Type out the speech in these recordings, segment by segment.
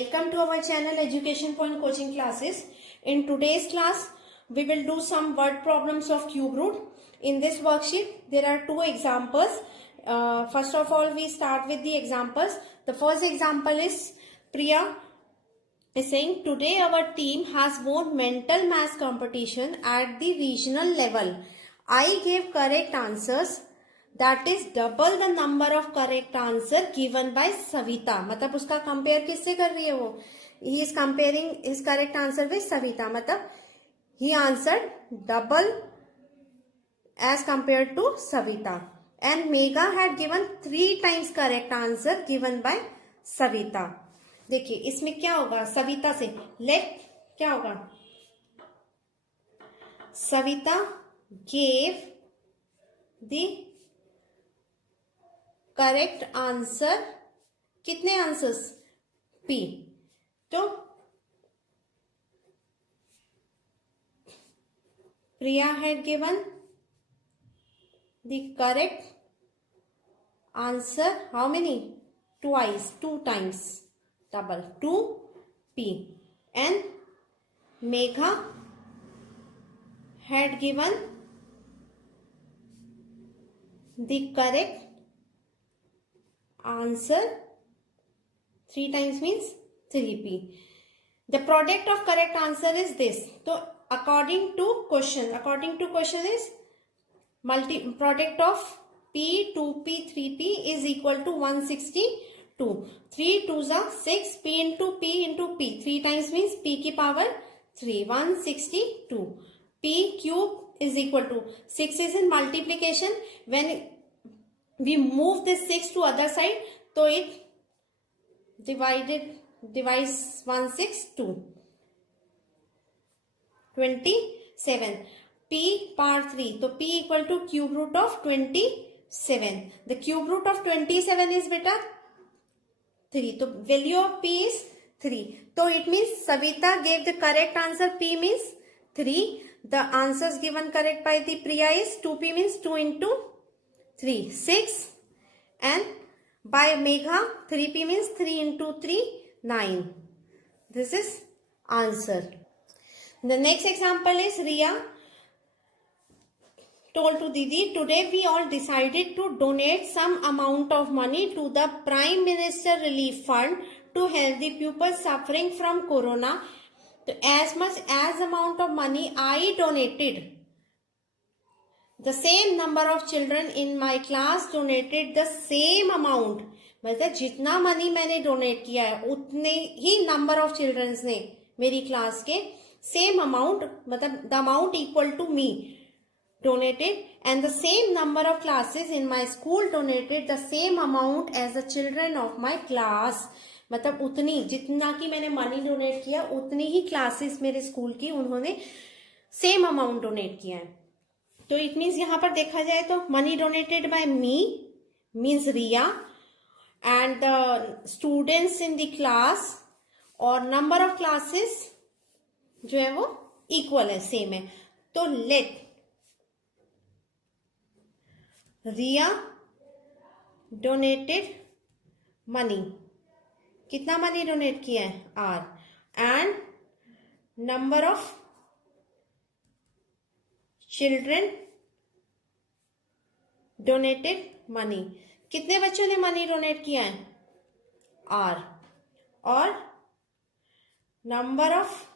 Welcome to our channel Education Point Coaching Classes. In today's class, we will do some word problems of cube root. In this worksheet, there are two examples. First of all, we start with the examples. The first example is Priya is saying, today our team has won mental math competition at the regional level. I gave correct answers. That is double the number of correct answer given by Savita. मतलब उसका compare किससे कर रही है वो? He is comparing his correct answer with Savita. मतलब he answered double as compared to Savita. And Megha had given 3 times correct answer given by Savita. देखिए इसमें क्या होगा सविता से लेट क्या होगा Savita gave the correct answer कितने आंसर्स P तो Priya had given the correct answer how many twice 2 times double 2P and Megha had given the correct answer 3 times means 3P. The product of correct answer is this. So according to question is product of P 2P 3P is equal to 162. 3 2s are 6. P into P 3 times means P की power 3 162. P cube is equal to 6 is in multiplication. When we move this 6 to other side, so it divides 162. 27. P power 3. So P equal to cube root of 27. The cube root of 27 is beta 3. So value of P is 3. So it means Savita gave the correct answer. P means 3. The answers given correct by the Priya is 2P means 2 into 3 6 and by Megha 3P means 3 into 3 9. This is answer. The next example is Riya told to Didi, today we all decided to donate some amount of money to the Prime Minister Relief Fund to help the pupils suffering from corona. So as much as amount of money I donated, the same number of children in my class donated the same amount. मतलब जितना money मैंने donate किया है उतने ही number of children's ने मेरी class के same amount मतलब the amount equal to me donated and the same number of classes in my school donated the same amount as the children of my class. मतलब उतनी जितना कि मैंने money donate किया उतनी ही क्लासेस मेरे स्कूल की उन्होंने सेम अमाउंट डोनेट किया है. तो इट मीन्स यहां पर देखा जाए तो money donated by me means Riya and the students in the class और नंबर ऑफ क्लासेस जो है वो इक्वल है सेम है. तो लेट रिया डोनेटेड मनी कितना मनी डोनेट किया है R and number of children donated money कितने बच्चों ने मनी डोनेट किया है R और नंबर ऑफ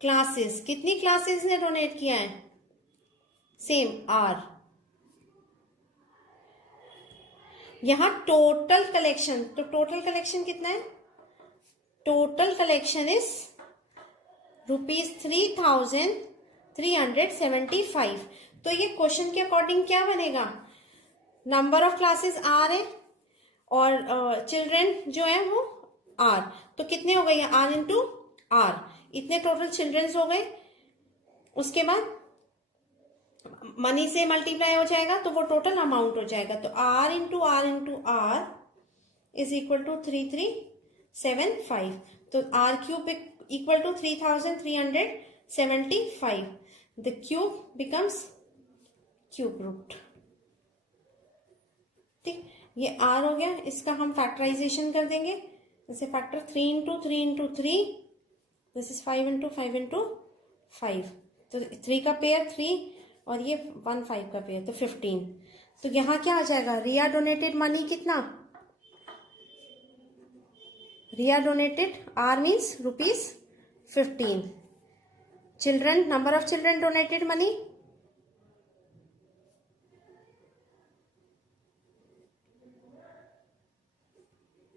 क्लासेस कितनी क्लासेस ने डोनेट किया है सेम R. यहां टोटल कलेक्शन तो टोटल कलेक्शन कितना है टोटल कलेक्शन इज ₹3,375. तो ये क्वेश्चन के अकॉर्डिंग क्या बनेगा नंबर ऑफ क्लासेस R है और चिल्ड्रन जो है वो R. तो कितने हो गए R इंटू R इतने टोटल चिल्ड्रंस हो गए. उसके बाद मनी से मल्टीप्लाई हो जाएगा तो वो टोटल अमाउंट हो जाएगा. तो R into R is equal to 3375. तो R cube equal to 3375. The cube becomes cube root. ठीक ये R हो गया. इसका हम फैक्टराइजेशन कर देंगे जैसे factor 3 into 3 into 3, this is 5 into 5 into 5, तो 3 का पेयर 3 और ये 1 5 का पेयर, तो 15। तो यहाँ क्या आ जाएगा, रिया डोनेटेड मनी कितना, Riya donated R means ₹15। Children, number of children donated money,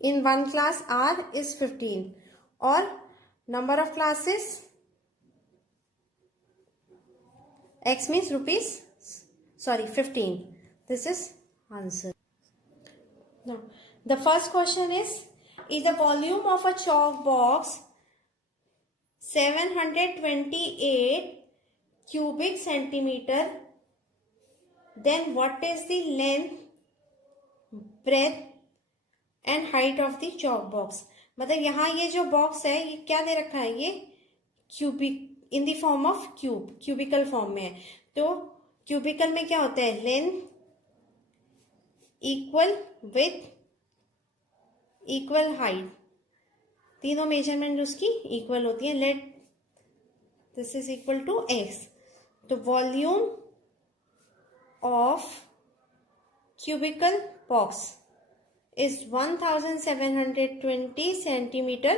in one class R is 15 or number of classes X means ₹15. This is answer. Now the first question is the volume of a chalk box 728 cubic centimeter, then what is the length, breadth and height of the chalk box. मतलब यहाँ ये जो box है ये क्या दे रखा है, ये cubic in the form of cube, cubical form में है। तो क्यूबिकल में क्या होता है, length equal with equal height, तीनों मेजरमेंट उसकी इक्वल होती है। Let this is equal to x. तो volume of cubical box is 1720 centimetre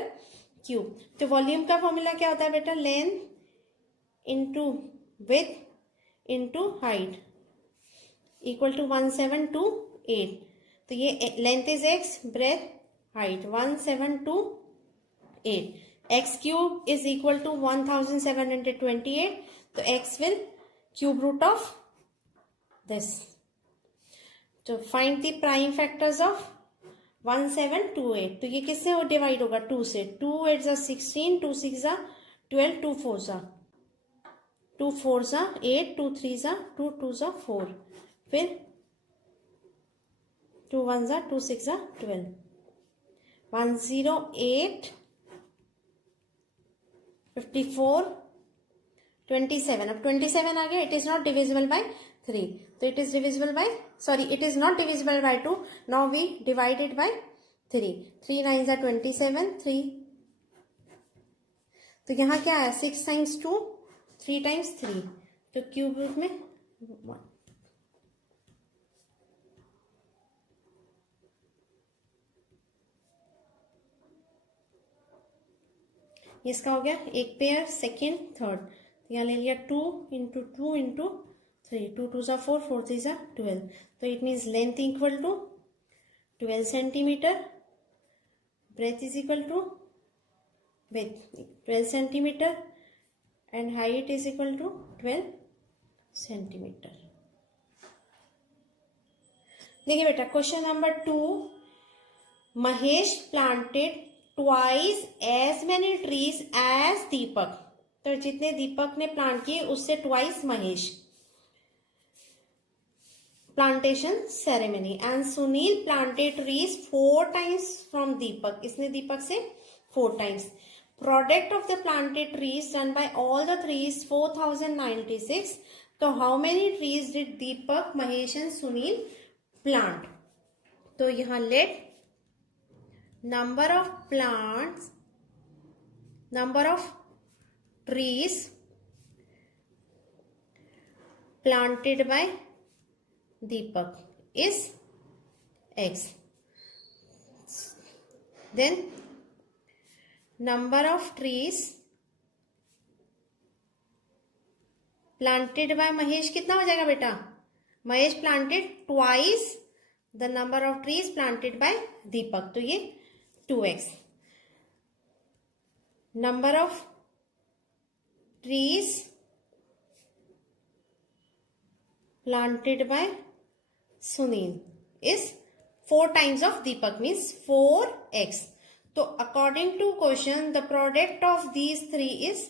cube. तो वॉल्यूम का फॉर्मूला क्या होता है बेटा, length into with into height equal to 1728। तो ये length is x, breadth height 1728, x cube is equal to 1728। तो x will cube root of this. तो find the prime factors of 1728। तो ये किससे डिवाइड होगा, 2 से। 2 8 16, 2 6 12, 2 4 2 4 8, 2 3 2 2 4, फिर 2 1 2 6 12, 108 54 27। अब 27 आ गया, it is not divisible by 3, तो it is divisible by, sorry it is not divisible by 2, now we divide it by 3। 3 9 27, 3। तो यहाँ क्या आया, 6 टाइम्स 2, 3 टाइम्स 3, तो क्यूब रूट में 1। इसका हो गया एक पेयर, सेकेंड, थर्ड। तो यहाँ ले लिया 2 इंटू 2 इंटू 3, 2 2 4, 4 3 12। तो it means length equal to 12 centimetre, breadth is equal to with 12 centimetre and height is equal to 12 centimetre. देखिए बेटा, question number 2, Mahesh planted twice as many trees as Deepak. तो जितने दीपक ने प्लांट किए उससे twice Mahesh. Plantation ceremony, and Sunil planted trees 4 times from Deepak. इसने दीपक से 4 times. Product of the planted trees done by all the trees 4096। तो how many trees did Deepak, Mahesh and Sunil plant. तो यहां late number of plants, number of trees planted by Deepak is X. Then number of trees planted by Mahesh कितना हो जाएगा बेटा, Mahesh planted twice the number of trees planted by Deepak, तो ये 2x. Number of trees planted by Sunil is 4 times of Deepak, means 4x. So according to question, the product of these 3 is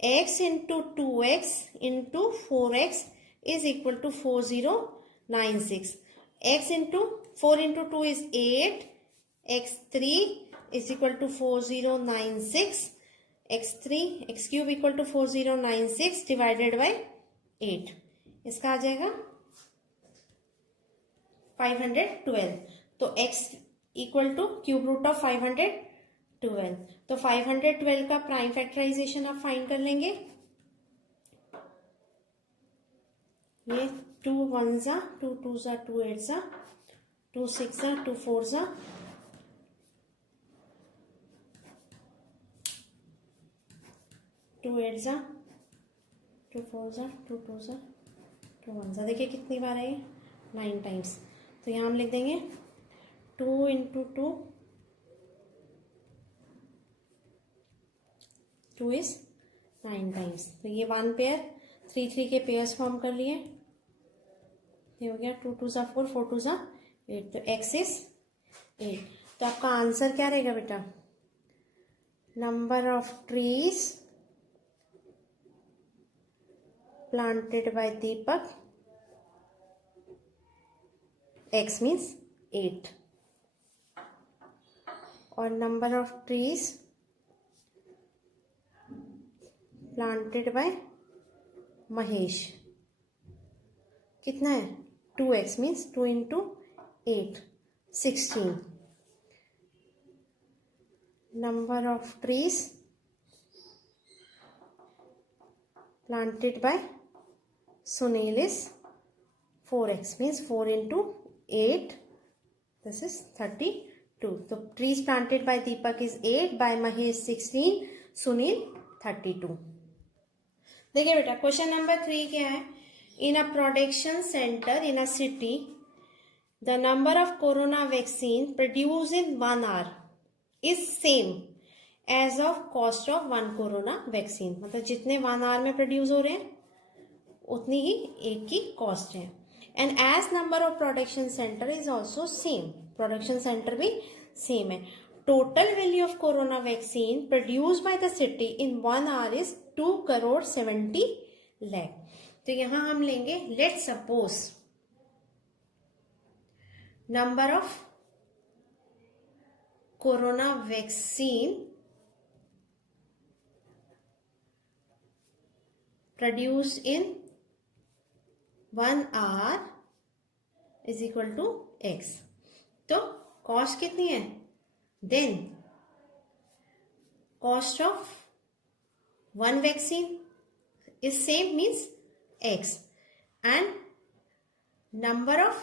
x into 2x into 4x is equal to 4096. X into 4 into 2 is 8. X3 is equal to 4096. X3 x cube equal to 4096 divided by 8. इसका आ जाएगा 512. तो x equal to cube root of 512। तो 512 का prime factorisation आप find कर लेंगे। ये 2 1 जा, 2 2 जा, 2 8 जा, 2 6 जा, 2 4 जा, 2 8 जा, 2 4 जा, 2 2 जा, 2 1 जा। देखिए कितनी बार है ये, 9 टाइम्स। तो यहाँ हम लिख देंगे 2 इंटू 2, 2 इज 9 टाइम्स। तो ये 1 पेयर, 3 3 के पेयर्स फॉर्म कर लिए। ये हो गया 2 2 जा 4, 4 2 जा 8। तो x इज 8। तो आपका आंसर क्या रहेगा बेटा? Number of trees planted by Deepak, x means 8, और number of trees planted by Mahesh कितना है? 2x means 2 into 8, 16। Number of trees planted by Sunil is 4x means 4 into 8, this is 32। तो trees planted by Deepak is 8, by Mahesh 16, Sunil 32। देखिए बेटा question number 3 क्या है? In a production centre in a city the number of corona vaccine produce in 1 hour is same as of cost of 1 corona vaccine. मतलब जितने 1 our में produce हो रहे हैं उतनी ही एक की कॉस्ट है। And as number of production center is also same, production center भी सेम है। Total value of corona vaccine produce by the city in 1 hour is 2 crore 70 lakh. तो यहां हम लेंगे let suppose number of corona vaccine produce in 1 hour is equal to x। तो cost कितनी है? Then cost of 1 vaccine is same means x, and number of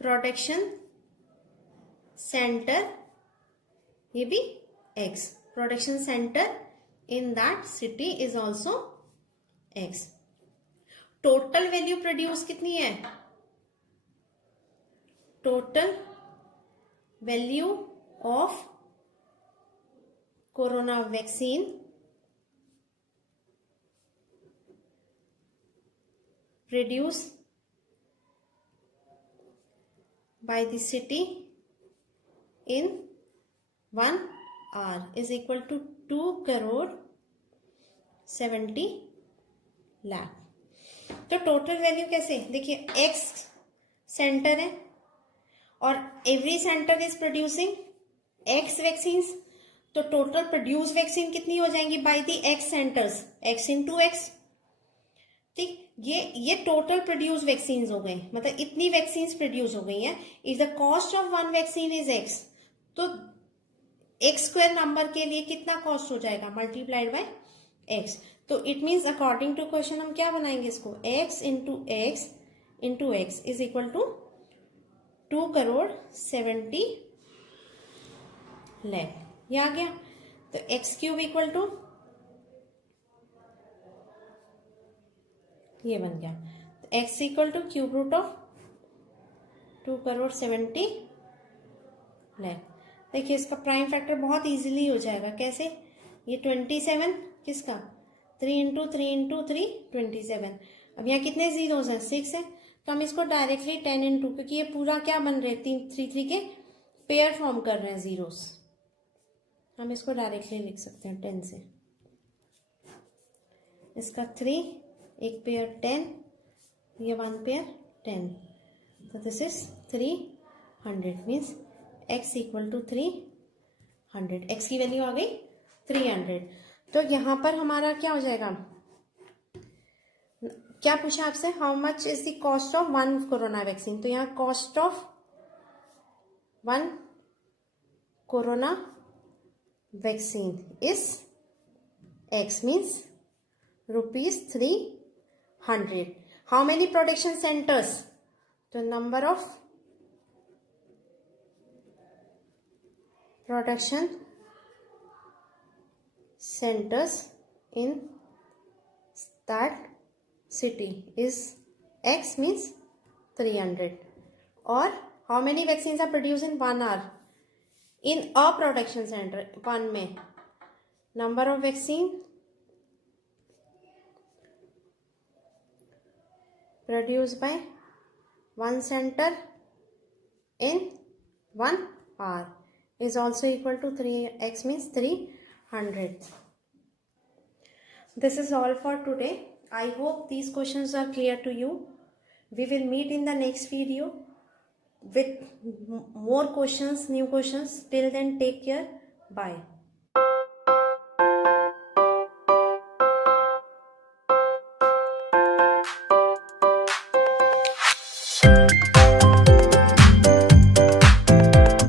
production center ये भी x, production center in that city is also x। total value produce कितनी है? total value of corona vaccine produced by the city in 1 hour is equal to 2 crore 70 lakh. तो total value कैसे? देखिए x centre है और every centre is producing x vaccines. तो total produce vaccine कितनी हो जाएंगी by the x centres? x into x. ठीक, ये टोटल प्रोड्यूस वैक्सीन हो गए, मतलब इतनी वैक्सीन प्रोड्यूस हो गई हैं। If the cost of 1 vaccine is x, तो x स्क्वायर नंबर के लिए कितना कॉस्ट हो जाएगा? Multiplied by x। तो it means according to question हम क्या बनाएंगे इसको? x into x is equal to 2 crore 70 lakh. ये आ गया। तो x क्यूब इक्वल टू ये बन गया। तो x equal to cube root of 2 crore 70 lakh. देखिए इसका प्राइम फैक्टर बहुत इजीली हो जाएगा। कैसे? ये 27 किसका? 3 इंटू 3 इंटू 3 27। अब यहाँ कितने जीरोस हैं? 6 है। तो हम इसको डायरेक्टली 10 इंटू, क्योंकि ये पूरा क्या बन रहे हैं? 3 3 के पेयर फॉर्म कर रहे हैं जीरोस। हम इसको डायरेक्टली लिख सकते हैं 10 से। इसका 3, एक पेयर 10, ये 1 पेयर 10। तो this is 300 means x equal to 300। x की वैल्यू आ गई 300। तो यहां पर हमारा क्या हो जाएगा? क्या पूछा आपसे, how much is the cost of 1 corona vaccine. तो यहाँ cost of 1 corona vaccine is X, means ₹300. How many production centers? The number of production centers in that city is X, means 300. Or how many vaccines are produced in 1 hour in a production center? 1 में number of vaccine produced by 1 center in 1 hour is also equal to 3x, means 300. This is all for today. I hope these questions are clear to you. We will meet in the next video with more questions, new questions. Till then, take care. Bye.